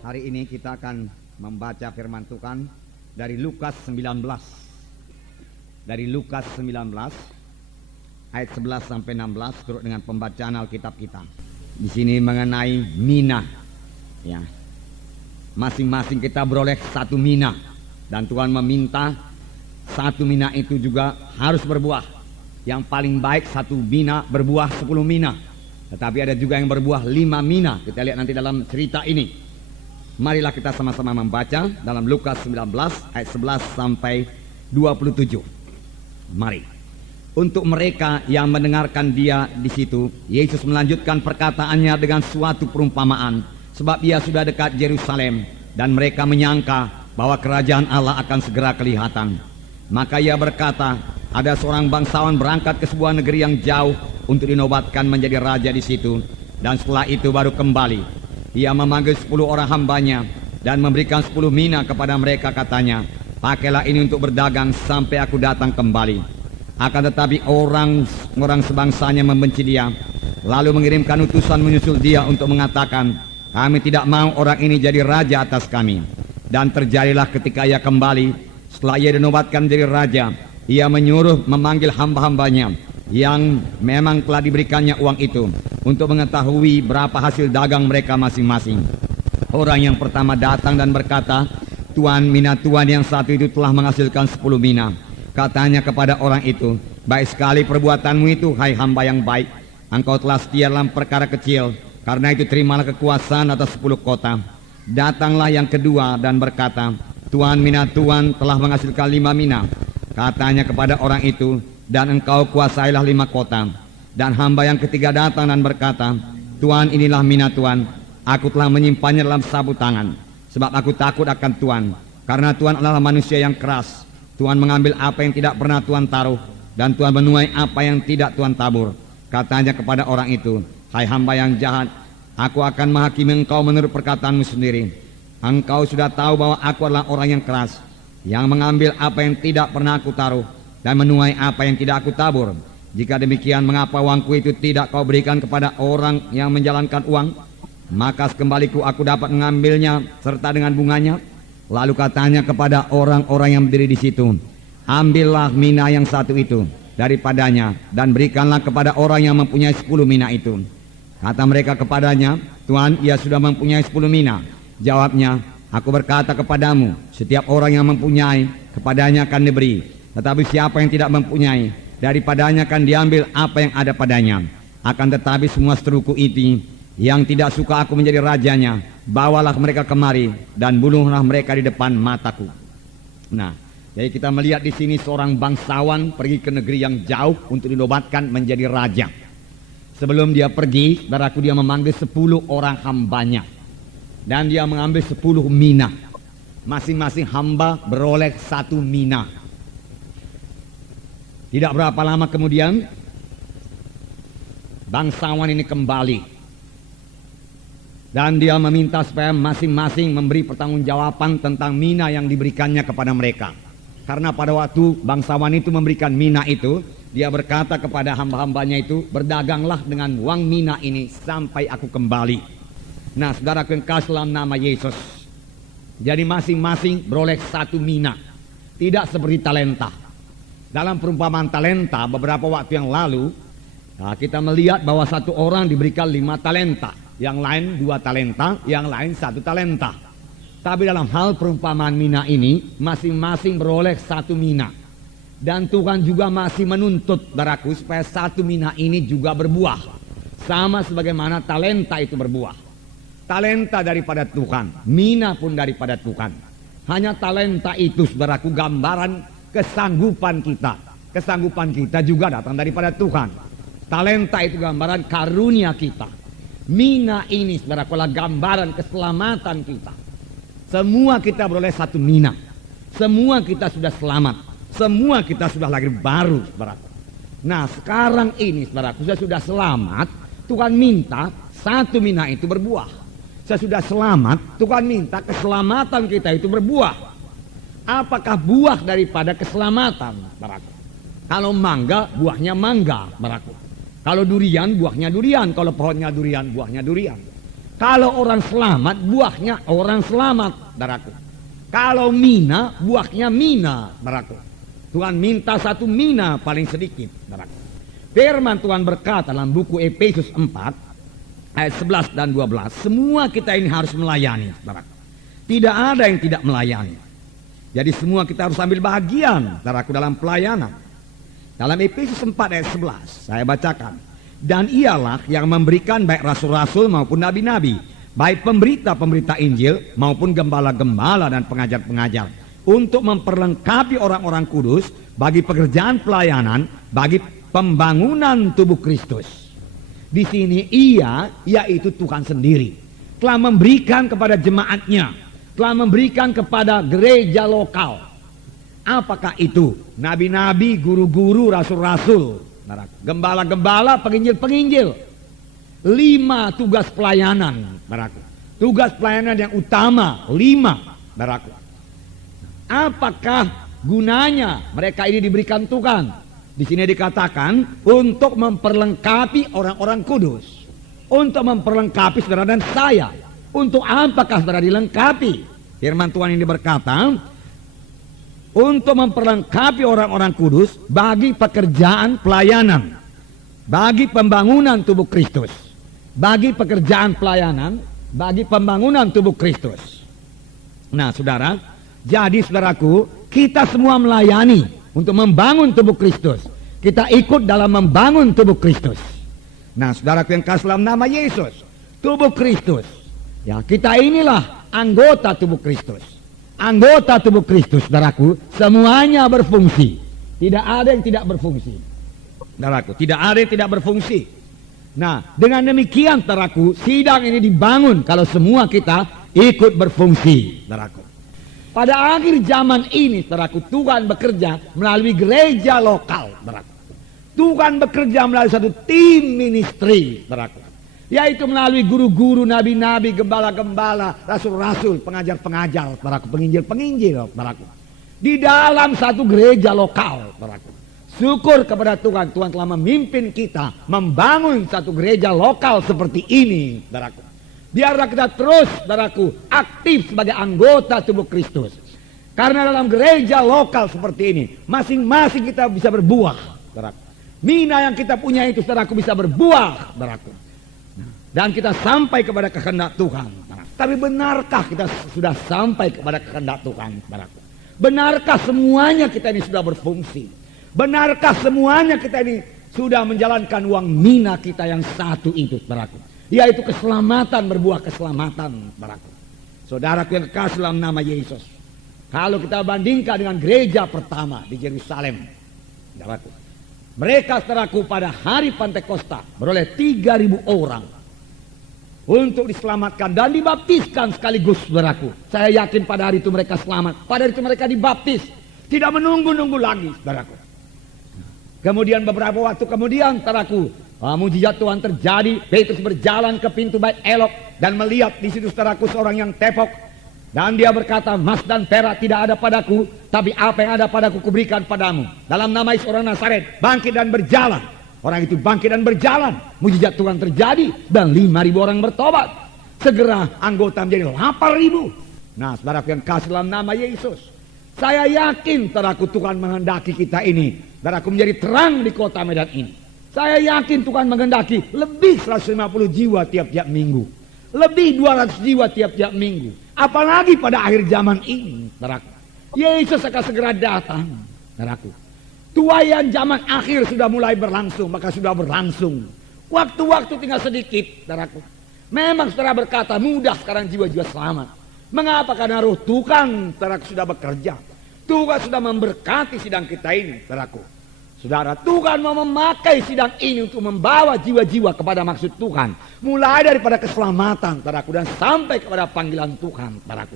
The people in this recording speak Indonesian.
Hari ini kita akan membaca firman Tuhan dari Lukas 19. Dari Lukas 19 ayat 11 sampai 16 turut dengan pembacaan Alkitab kita. Di sini mengenai mina. Ya. Masing-masing kita beroleh satu mina dan Tuhan meminta satu mina itu juga harus berbuah. Yang paling baik satu mina berbuah 10 mina. Tetapi ada juga yang berbuah 5 mina. Kita lihat nanti dalam cerita ini. Marilah kita sama-sama membaca dalam Lukas 19 ayat 11 sampai 27. Mari. Untuk mereka yang mendengarkan dia di situ, Yesus melanjutkan perkataannya dengan suatu perumpamaan, sebab ia sudah dekat Yerusalem dan mereka menyangka bahwa kerajaan Allah akan segera kelihatan. Maka ia berkata, ada seorang bangsawan berangkat ke sebuah negeri yang jauh untuk dinobatkan menjadi raja di situ, dan setelah itu baru kembali. Ia memanggil 10 orang hambanya dan memberikan 10 mina kepada mereka, katanya, pakailah ini untuk berdagang sampai aku datang kembali. Akan tetapi orang sebangsanya membenci dia, lalu mengirimkan utusan menyusul dia untuk mengatakan, kami tidak mau orang ini jadi raja atas kami. Dan terjadilah ketika ia kembali, setelah ia dinobatkan menjadi raja, ia menyuruh memanggil hamba-hambanya yang memang telah diberikannya uang itu untuk mengetahui berapa hasil dagang mereka masing-masing. Orang yang pertama datang dan berkata, Tuan, mina Tuan yang satu itu telah menghasilkan 10 mina. Katanya kepada orang itu, baik sekali perbuatanmu itu, hai hamba yang baik. Engkau telah setia dalam perkara kecil, karena itu terimalah kekuasaan atas 10 kota. Datanglah yang kedua dan berkata, Tuan, mina Tuan telah menghasilkan 5 mina. Katanya kepada orang itu, dan engkau kuasailah 5 kota. Dan hamba yang ketiga datang dan berkata, Tuan, inilah mina Tuan, aku telah menyimpannya dalam sabut tangan, sebab aku takut akan Tuan, karena Tuan adalah manusia yang keras. Tuan mengambil apa yang tidak pernah Tuan taruh, dan Tuan menuai apa yang tidak Tuan tabur. Katanya kepada orang itu, hai hamba yang jahat, aku akan menghakimi engkau menurut perkataanmu sendiri. Engkau sudah tahu bahwa aku adalah orang yang keras, yang mengambil apa yang tidak pernah aku taruh, dan menuai apa yang tidak aku tabur. Jika demikian, mengapa uangku itu tidak kau berikan kepada orang yang menjalankan uang? Maka sekembaliku aku dapat mengambilnya serta dengan bunganya. Lalu katanya kepada orang-orang yang berdiri di situ, ambillah mina yang satu itu daripadanya dan berikanlah kepada orang yang mempunyai 10 mina itu. Kata mereka kepadanya, Tuan, ia sudah mempunyai 10 mina. Jawabnya, aku berkata kepadamu, setiap orang yang mempunyai, kepadanya akan diberi. Tetapi siapa yang tidak mempunyai, daripadanya akan diambil apa yang ada padanya. Akan tetapi semua seteruku itu yang tidak suka aku menjadi rajanya, bawalah mereka kemari dan bunuhlah mereka di depan mataku. Nah, jadi kita melihat di sini seorang bangsawan pergi ke negeri yang jauh untuk dinobatkan menjadi raja. Sebelum dia pergi, saudaraku, dia memanggil 10 orang hambanya dan dia mengambil 10 mina. Masing-masing hamba beroleh 1 mina. Tidak berapa lama kemudian bangsawan ini kembali dan dia meminta supaya masing-masing memberi pertanggungjawaban tentang mina yang diberikannya kepada mereka. Karena pada waktu bangsawan itu memberikan mina itu, dia berkata kepada hamba-hambanya itu, berdaganglah dengan uang mina ini sampai aku kembali. Nah, saudara yang kasih dalam nama Yesus, jadi masing-masing beroleh 1 mina. Tidak seperti talenta. Dalam perumpamaan talenta beberapa waktu yang lalu, nah, kita melihat bahwa satu orang diberikan 5 talenta, yang lain 2 talenta, yang lain 1 talenta. Tapi dalam hal perumpamaan mina ini, masing-masing beroleh 1 mina. Dan Tuhan juga masih menuntut, saudaraku, supaya 1 mina ini juga berbuah, sama sebagaimana talenta itu berbuah. Talenta daripada Tuhan, mina pun daripada Tuhan. Hanya talenta itu, saudaraku, gambaran kesanggupan kita. Kesanggupan kita juga datang daripada Tuhan. Talenta itu gambaran karunia kita. Mina ini, saudaraku, adalah gambaran keselamatan kita. Semua kita beroleh 1 mina. Semua kita sudah selamat. Semua kita sudah lahir baru, saudaraku. Nah, sekarang ini, saudaraku, saya sudah selamat. Tuhan minta 1 mina itu berbuah. Saya sudah selamat. Tuhan minta keselamatan kita itu berbuah. Apakah buah daripada keselamatan, saudaraku? Kalau mangga, buahnya mangga, saudaraku. Kalau durian, buahnya durian. Kalau pohonnya durian, buahnya durian. Kalau orang selamat, buahnya orang selamat, saudaraku. Kalau mina, buahnya mina, saudaraku. Tuhan minta satu mina paling sedikit, saudaraku. Firman Tuhan berkata dalam buku Efesus 4 ayat 11 dan 12, semua kita ini harus melayani, saudaraku. Tidak ada yang tidak melayani. Jadi semua kita harus ambil bagian, saudaraku, dalam pelayanan. Dalam Efesus 4 ayat 11 saya bacakan. Dan ialah yang memberikan baik rasul-rasul maupun nabi-nabi, baik pemberita-pemberita Injil maupun gembala-gembala dan pengajar-pengajar, untuk memperlengkapi orang-orang kudus bagi pekerjaan pelayanan, bagi pembangunan tubuh Kristus. Di sini ia, yaitu Tuhan sendiri, telah memberikan kepada jemaatnya, telah memberikan kepada gereja lokal. Apakah itu? Nabi-nabi, guru-guru, rasul-rasul, gembala-gembala, penginjil-penginjil. 5 tugas pelayanan, saudaraku. Tugas pelayanan yang utama 5, saudaraku. Apakah gunanya mereka ini diberikan Tuhan? Di sini dikatakan untuk memperlengkapi orang-orang kudus, untuk memperlengkapi saudara dan saya. Untuk apakah saudara dilengkapi? Firman Tuhan ini berkata, untuk memperlengkapi orang-orang kudus bagi pekerjaan pelayanan, bagi pembangunan tubuh Kristus, bagi pekerjaan pelayanan, bagi pembangunan tubuh Kristus. Nah, saudara, jadi saudaraku, kita semua melayani untuk membangun tubuh Kristus. Kita ikut dalam membangun tubuh Kristus. Nah, saudaraku yang kasih dalam nama Yesus, tubuh Kristus. Ya, kita inilah anggota tubuh Kristus. Anggota tubuh Kristus, saudaraku, semuanya berfungsi. Tidak ada yang tidak berfungsi. Saudaraku, tidak ada yang tidak berfungsi. Nah, dengan demikian, saudaraku, sidang ini dibangun kalau semua kita ikut berfungsi, saudaraku. Pada akhir zaman ini, saudaraku, Tuhan bekerja melalui gereja lokal, saudaraku. Tuhan bekerja melalui satu tim ministry, saudaraku. Yaitu melalui guru-guru, nabi-nabi, gembala-gembala, rasul-rasul, pengajar-pengajar, saudaraku, penginjil-penginjil, saudaraku. Di dalam satu gereja lokal, saudaraku. Syukur kepada Tuhan, Tuhan telah memimpin kita membangun satu gereja lokal seperti ini, saudaraku. Biarlah kita terus, saudaraku, aktif sebagai anggota tubuh Kristus. Karena dalam gereja lokal seperti ini, masing-masing kita bisa berbuah, saudaraku. Mina yang kita punya itu, saudaraku, bisa berbuah, saudaraku. Dan kita sampai kepada kehendak Tuhan. Tapi benarkah kita sudah sampai kepada kehendak Tuhan, saudaraku? Benarkah semuanya kita ini sudah berfungsi? Benarkah semuanya kita ini sudah menjalankan uang mina kita yang satu itu, saudaraku? Yaitu keselamatan, berbuah keselamatan, saudaraku. Saudaraku yang kekasih dalam nama Yesus, kalau kita bandingkan dengan gereja pertama di Yerusalem, saudaraku, mereka, saudaraku, pada hari Pantekosta beroleh 3.000 orang untuk diselamatkan dan dibaptiskan sekaligus, saudaraku. Saya yakin pada hari itu mereka selamat, pada hari itu mereka dibaptis, tidak menunggu-nunggu lagi, saudaraku. Kemudian beberapa waktu kemudian, saudaraku, mujizat Tuhan terjadi. Petrus berjalan ke pintu bait Elok dan melihat di situ, saudaraku, seorang yang tepok, dan dia berkata, emas dan perak tidak ada padaku, tapi apa yang ada padaku kuberikan padamu. Dalam nama Yesus orang Nazaret, bangkit dan berjalan. Orang itu bangkit dan berjalan. Mujizat Tuhan terjadi dan 5.000 orang bertobat. Segera anggota menjadi 8.000. Nah, saudaraku yang kasih dalam nama Yesus, saya yakin, saudaraku, Tuhan menghendaki kita ini, saudaraku, menjadi terang di kota Medan ini. Saya yakin Tuhan menghendaki lebih 150 jiwa tiap-tiap minggu, lebih 200 jiwa tiap-tiap minggu. Apalagi pada akhir zaman ini, saudaraku. Yesus akan segera datang, saudaraku. Tuaian zaman akhir sudah mulai berlangsung, maka sudah berlangsung. Waktu-waktu tinggal sedikit, saudaraku. Memang saudara berkata, mudah sekarang jiwa-jiwa selamat. Mengapa? Karena roh Tuhan, saudaraku, sudah bekerja. Tuhan sudah memberkati sidang kita ini, saudaraku. Saudara, Tuhan mau memakai sidang ini untuk membawa jiwa-jiwa kepada maksud Tuhan. Mulai daripada keselamatan, saudaraku, dan sampai kepada panggilan Tuhan, saudaraku.